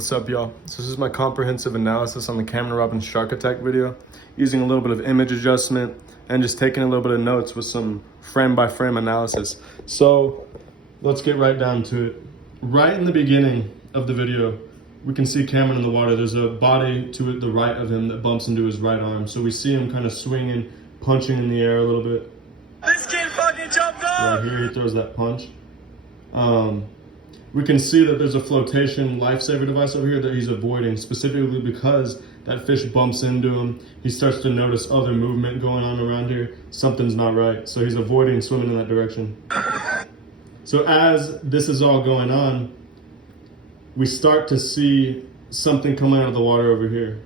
What's up, y'all? So this is my comprehensive analysis on the Robbins shark attack video, using a little bit of image adjustment and just taking a little bit of notes with some frame by frame analysis. So let's get right down to it. Right in the beginning of the video, we can see Cameron in the water. There's a body to the right of him that bumps into his right arm. So we see him kind of swinging, punching in the air a little bit. This kid fucking jumped up! Right here, he throws that punch. We can see that there's a flotation lifesaver device over here that he's avoiding, specifically because that fish bumps into him. He starts to notice other movement going on around here. Something's not right. So he's avoiding swimming in that direction. So as this is all going on, we start to see something coming out of the water over here.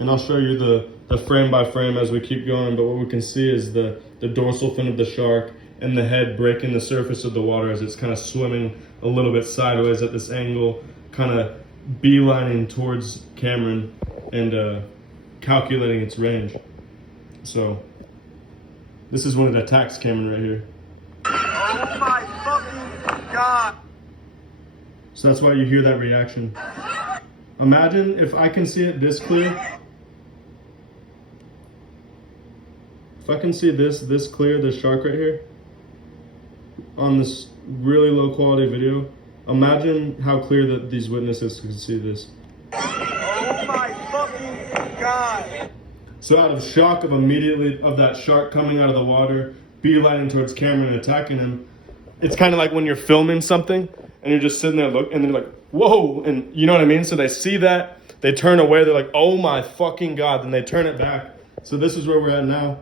And I'll show you the frame by frame as we keep going, but what we can see is the dorsal fin of the shark and the head breaking the surface of the water as it's kind of swimming a little bit sideways at this angle, kind of beelining towards Cameron and calculating its range. So this is when it attacks Cameron right here. Oh my fucking god! So that's why you hear that reaction. Imagine if I can see it this clear. If I can see this clear, the shark right here, on this really low quality video, imagine how clear that these witnesses can see this. Oh my fucking god! So out of shock of that shark coming out of the water, beelining towards Cameron and attacking him, it's kind of like when you're filming something and you're just sitting there and they're like, whoa, and you know what I mean? So they see that, they turn away, they're like, oh my fucking god, then they turn it back. So this is where we're at now.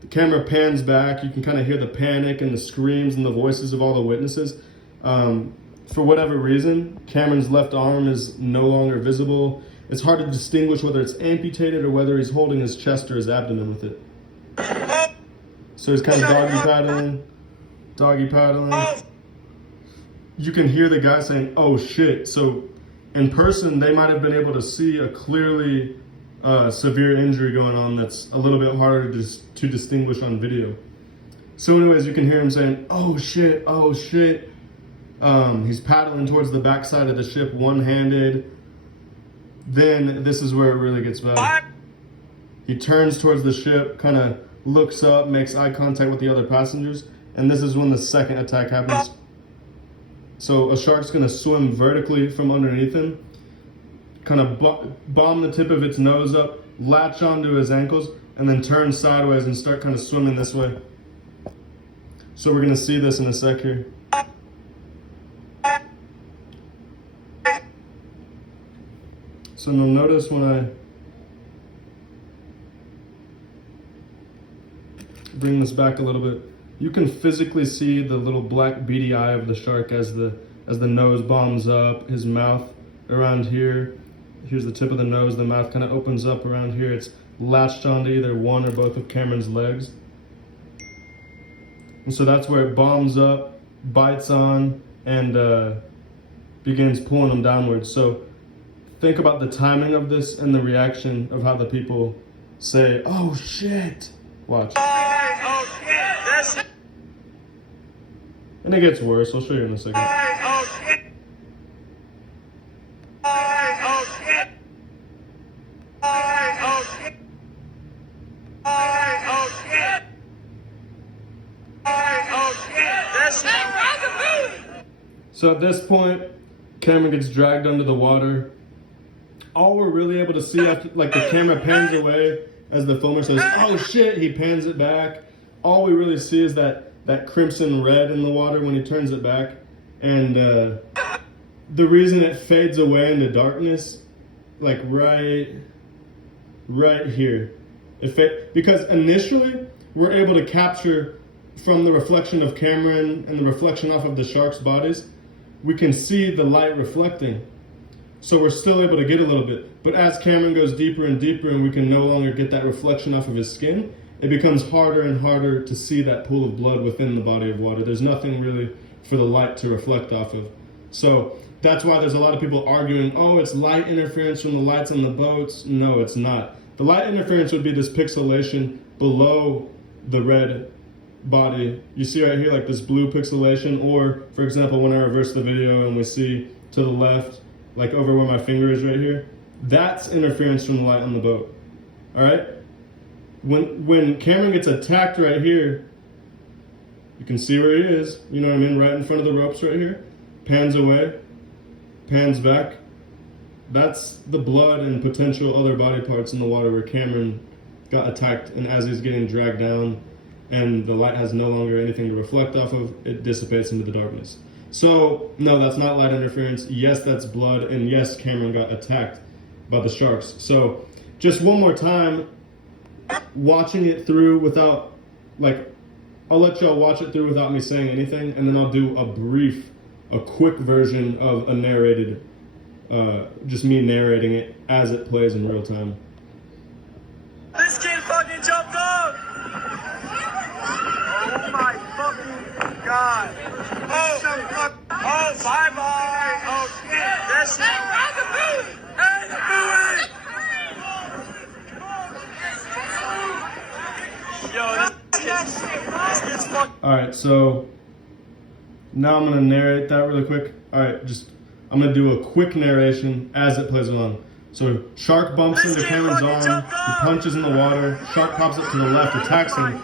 The camera pans back. You can kind of hear the panic and the screams and the voices of all the witnesses. For whatever reason, Cameron's left arm is no longer visible. It's hard to distinguish whether it's amputated or whether he's holding his chest or his abdomen with it. So he's kind of doggy paddling. You can hear the guy saying, oh shit. So in person, they might have been able to see a clearly severe injury going on that's a little bit harder to distinguish on video. So anyways, you can hear him saying, oh shit, oh shit. He's paddling towards the backside of the ship one-handed. Then this is where it really gets bad. He turns towards the ship, kind of looks up, makes eye contact with the other passengers, and this is when the second attack happens. So a shark's gonna swim vertically from underneath him, kind of bomb the tip of its nose up, latch onto his ankles, and then turn sideways and start kind of swimming this way. So we're gonna see this in a sec here. So now notice when I bring this back a little bit, you can physically see the little black beady eye of the shark as the nose bombs up, his mouth around here. Here's the tip of the nose, the mouth kind of opens up around here. It's latched onto either one or both of Cameron's legs. And so that's where it bombs up, bites on, and begins pulling him downwards. So think about the timing of this and the reaction of how the people say, oh shit. Watch. Oh shit! That's And it gets worse. I'll show you in a second. oh shit! Oh shit! Oh shit! Oh shit! Oh shit! That's So at this point, Cameron gets dragged under the water. All we're really able to see after, like, the camera pans away as the filmer says, oh shit, he pans it back. All we really see is that crimson red in the water when he turns it back. And the reason it fades away into darkness, like right here, because initially we're able to capture from the reflection of Cameron and the reflection off of the shark's bodies, we can see the light reflecting. So we're still able to get a little bit. But as Cameron goes deeper and deeper and we can no longer get that reflection off of his skin, it becomes harder and harder to see that pool of blood within the body of water. There's nothing really for the light to reflect off of. So that's why there's a lot of people arguing, oh, it's light interference from the lights on the boats. No, it's not. The light interference would be this pixelation below the red body. You see right here, like this blue pixelation, or for example, when I reverse the video and we see to the left, like over where my finger is right here, that's interference from the light on the boat. All right. When Cameron gets attacked right here, you can see where he is. You know what I mean? Right in front of the ropes right here. Pans away, pans back. That's the blood and potential other body parts in the water where Cameron got attacked, and as he's getting dragged down and the light has no longer anything to reflect off of, it dissipates into the darkness. So, no, that's not light interference. Yes, that's blood, and yes, Cameron got attacked by the sharks. So, just one more time, watching it through without, like, I'll let y'all watch it through without me saying anything, and then I'll do a quick version of a narrated, just me narrating it as it plays in real time. This kid fucking jumped up! Oh my fucking god! Oh, bye-bye! Oh shit! That's it! Hey, the buoy! Yo, this kid's fucking... Alright, so now I'm going to narrate that really quick. Alright, I'm going to do a quick narration as it plays along. So shark bumps into Cameron's arm, he punches in the water, shark pops up to the left, attacks him,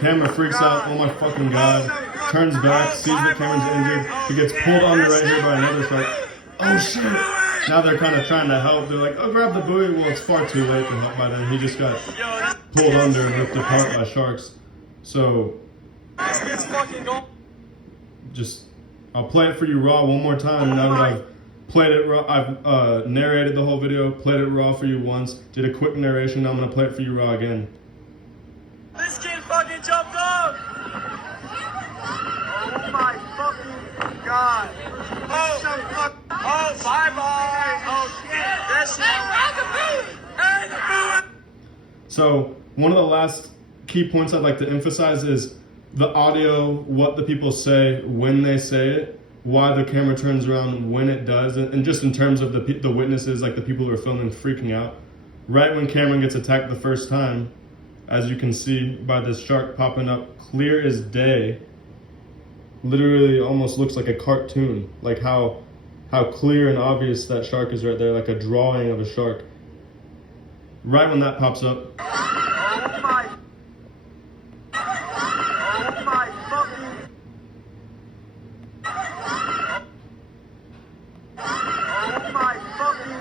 Cameron freaks out, oh my fucking god, turns back, sees that Cameron's injured, he gets pulled under right here by another shark. Oh shit! Now they're kind of trying to help, they're like, oh grab the buoy, well it's far too late to help by then, he just got pulled under and ripped apart by sharks. So, I'll play it for you raw one more time now that I've played it raw. I've narrated the whole video, played it raw for you once, did a quick narration, now I'm going to play it for you raw again. This kid fucking jumped up! Oh my fucking god! Oh, bye-bye! Oh shit! That's it! Hey, the buoy! So, one of the last key points I'd like to emphasize is the audio, what the people say when they say it, why the camera turns around when it does, and just in terms of the witnesses, like the people who are filming freaking out. Right when Cameron gets attacked the first time, as you can see by this shark popping up clear as day, literally almost looks like a cartoon, like how clear and obvious that shark is right there, like a drawing of a shark. Right when that pops up,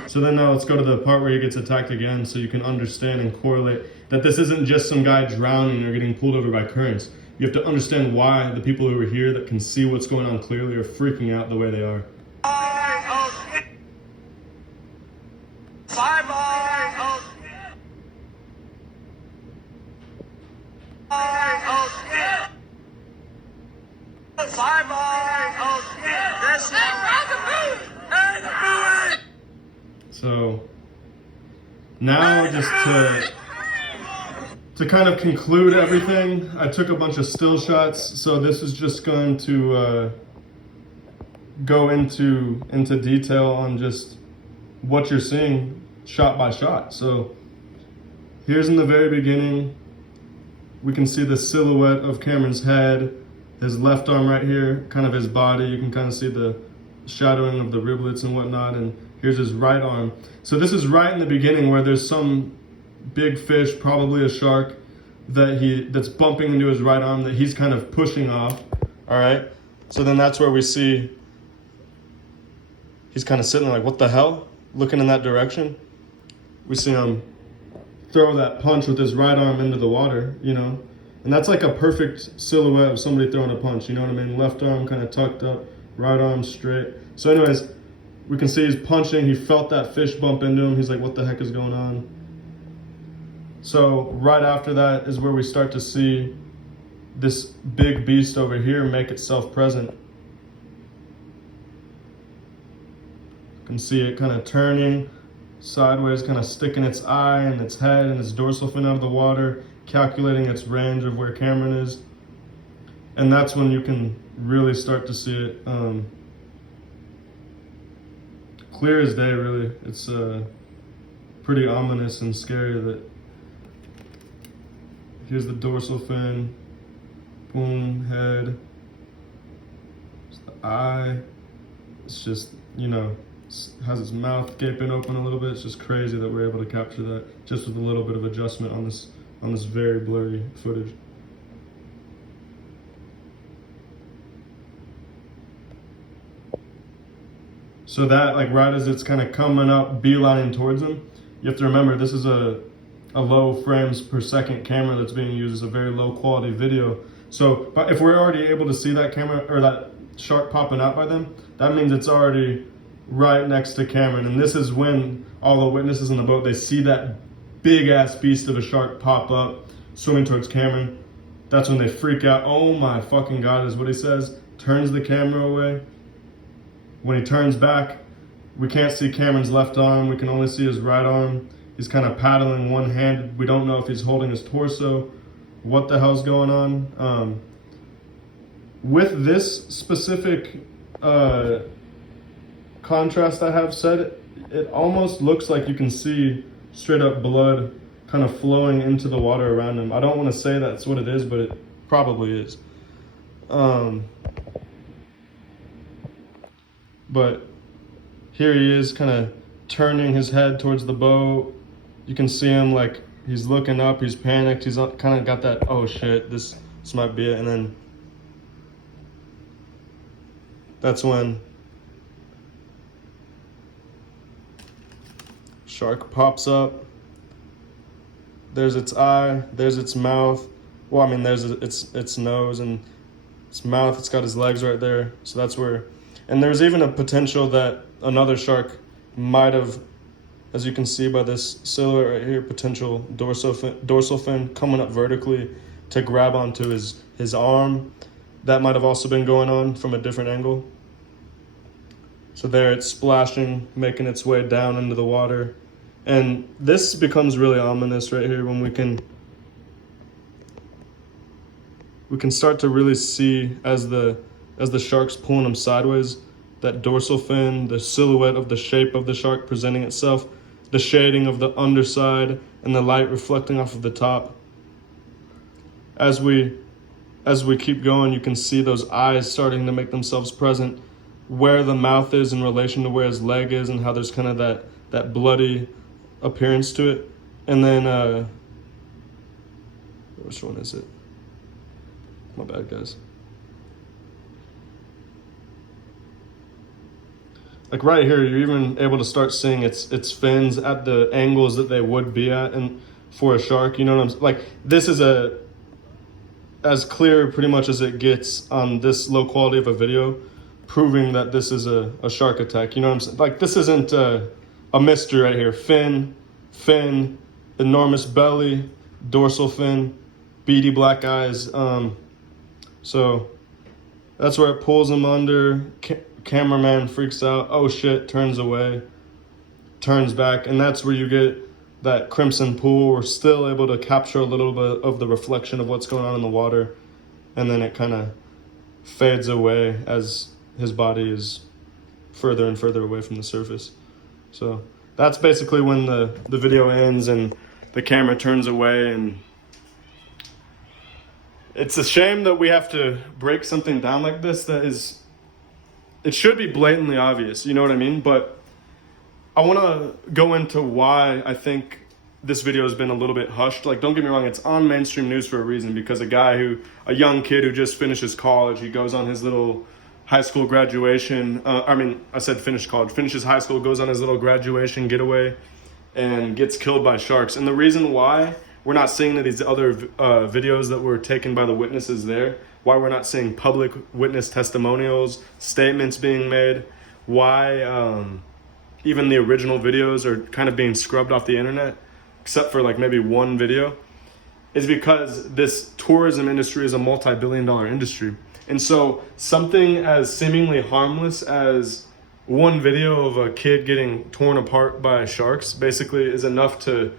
so then now let's go to the part where he gets attacked again so you can understand and correlate that this isn't just some guy drowning or getting pulled over by currents. You have to understand why the people who are here that can see what's going on clearly are freaking out the way they are. Oh shit! Bye-bye! Oh shit! Oh shit! Bye-bye! Oh shit! That's it! Hey, the buoy! So now just to kind of conclude everything, I took a bunch of still shots. So this is just going to go into detail on just what you're seeing shot by shot. So here's in the very beginning, we can see the silhouette of Cameron's head, his left arm right here, kind of his body. You can kind of see the shadowing of the riblets and whatnot, and here's his right arm. So this is right in the beginning where there's some big fish, probably a shark, that's bumping into his right arm that he's kind of pushing off. All right. So then that's where we see he's kind of sitting there like, what the hell? Looking in that direction. We see him throw that punch with his right arm into the water, you know, and that's like a perfect silhouette of somebody throwing a punch. You know what I mean? Left arm kind of tucked up, right arm straight. So anyways, we can see he's punching. He felt that fish bump into him. He's like, what the heck is going on? So right after that is where we start to see this big beast over here make itself present. You can see it kind of turning sideways, kind of sticking its eye and its head and its dorsal fin out of the water, calculating its range of where Cameron is. And that's when you can really start to see it. Clear as day, really. It's pretty ominous and scary that here's the dorsal fin boom, head. It's the eye. It's just, you know, has its mouth gaping open a little bit. It's just crazy that we're able to capture that just with a little bit of adjustment on this very blurry footage. So that, like, right as it's kind of coming up, beelining towards him, you have to remember this is a low frames per second camera that's being used. It's a very low quality video. So, but if we're already able to see that camera or that shark popping out by them, that means it's already right next to Cameron. And this is when all the witnesses in the boat, they see that big ass beast of a shark pop up, swimming towards Cameron. That's when they freak out. Oh my fucking God, is what he says. Turns the camera away. When he turns back, we can't see Cameron's left arm. We can only see his right arm. He's kind of paddling one-handed. We don't know if he's holding his torso. What the hell's going on? With this specific contrast I have said, it almost looks like you can see straight up blood kind of flowing into the water around him. I don't want to say that's what it is, but it probably is. But here he is kind of turning his head towards the boat. You can see him like he's looking up, he's panicked, he's kind of got that, oh shit, this might be it. And then that's when shark pops up. There's its eye, there's its mouth. Well, I mean, there's its nose and its mouth. It's got his legs right there. So that's where, and there's even a potential that another shark might have, as you can see by this silhouette right here, potential dorsal fin coming up vertically to grab onto his arm. That might have also been going on from a different angle. So there it's splashing, making its way down into the water. And this becomes really ominous right here when we can start to really see as the shark's pulling him sideways, that dorsal fin, the silhouette of the shape of the shark presenting itself, the shading of the underside and the light reflecting off of the top. As we keep going, you can see those eyes starting to make themselves present, where the mouth is in relation to where his leg is, and how there's kind of that bloody appearance to it. And then which one is it? My bad, guys. Like right here, you're even able to start seeing its fins at the angles that they would be at, and for a shark, you know what I'm saying? Like, this is as clear pretty much as it gets on this low quality of a video, proving that this is a shark attack. You know what I'm saying? Like, this isn't a mystery right here. Fin, enormous belly, dorsal fin, beady black eyes. So that's where it pulls him under. Cameraman freaks out. Oh shit, turns away, turns back. And that's where you get that crimson pool. We're still able to capture a little bit of the reflection of what's going on in the water. And then it kind of fades away as his body is further and further away from the surface. So that's basically when the video ends and the camera turns away. And it's a shame that we have to break something down like this that is, it should be blatantly obvious, you know what I mean? But I want to go into why I think this video has been a little bit hushed. Like, don't get me wrong, it's on mainstream news for a reason, because a young kid who just finishes college, he goes on his little high school graduation. Finishes high school, goes on his little graduation getaway and gets killed by sharks. And the reason why we're not seeing these other videos that were taken by the witnesses there, why we're not seeing public witness testimonials, statements being made, why even the original videos are kind of being scrubbed off the internet, except for like maybe one video, is because this tourism industry is a multi-billion-dollar industry. And so something as seemingly harmless as one video of a kid getting torn apart by sharks basically is enough to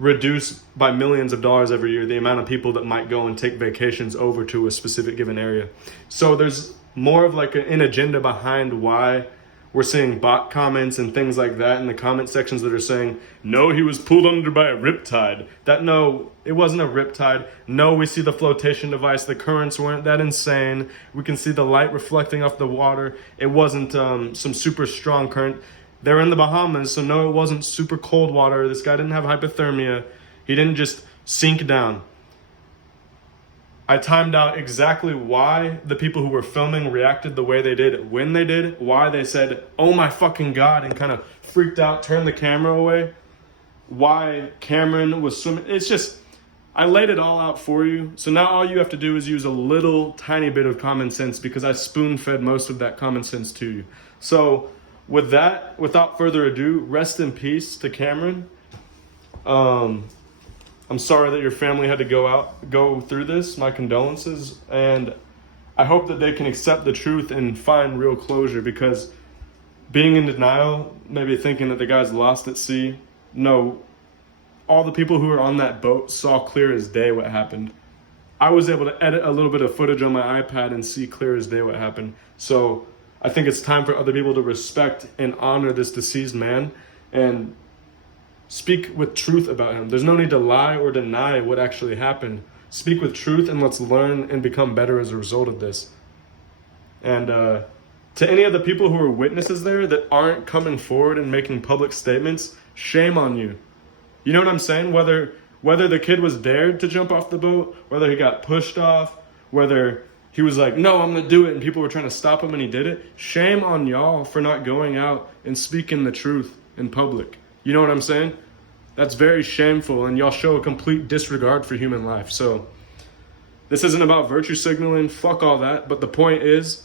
reduce by millions of dollars every year the amount of people that might go and take vacations over to a specific given area. So there's more of like an agenda behind why we're seeing bot comments and things like that in the comment sections that are saying, no, he was pulled under by a riptide. No, it wasn't a riptide. No, we see the flotation device. The currents weren't that insane. We can see the light reflecting off the water. It wasn't some super strong current. They're in the Bahamas, so no, it wasn't super cold water. This guy didn't have hypothermia. He didn't just sink down. I timed out exactly why the people who were filming reacted the way they did when they did, why they said, oh my fucking God, and kind of freaked out, turned the camera away, why Cameron was swimming. It's just, I laid it all out for you. So now all you have to do is use a little tiny bit of common sense, because I spoon-fed most of that common sense to you. So with that, without further ado, rest in peace to Cameron. I'm sorry that your family had to go through this. My condolences. And I hope that they can accept the truth and find real closure, because being in denial, maybe thinking that the guy's lost at sea, no, all the people who were on that boat saw clear as day what happened. I was able to edit a little bit of footage on my iPad and see clear as day what happened. So I think it's time for other people to respect and honor this deceased man and speak with truth about him. There's no need to lie or deny what actually happened. Speak with truth, and let's learn and become better as a result of this. And to any of the people who are witnesses there that aren't coming forward and making public statements, shame on you. You know what I'm saying? Whether the kid was dared to jump off the boat, whether he got pushed off, whether he was like, no, I'm gonna do it, and people were trying to stop him and he did it, shame on y'all for not going out and speaking the truth in public. You know what I'm saying? That's very shameful, and y'all show a complete disregard for human life. So this isn't about virtue signaling, fuck all that, but the point is,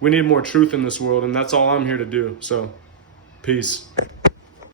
we need more truth in this world, and that's all I'm here to do. So, peace.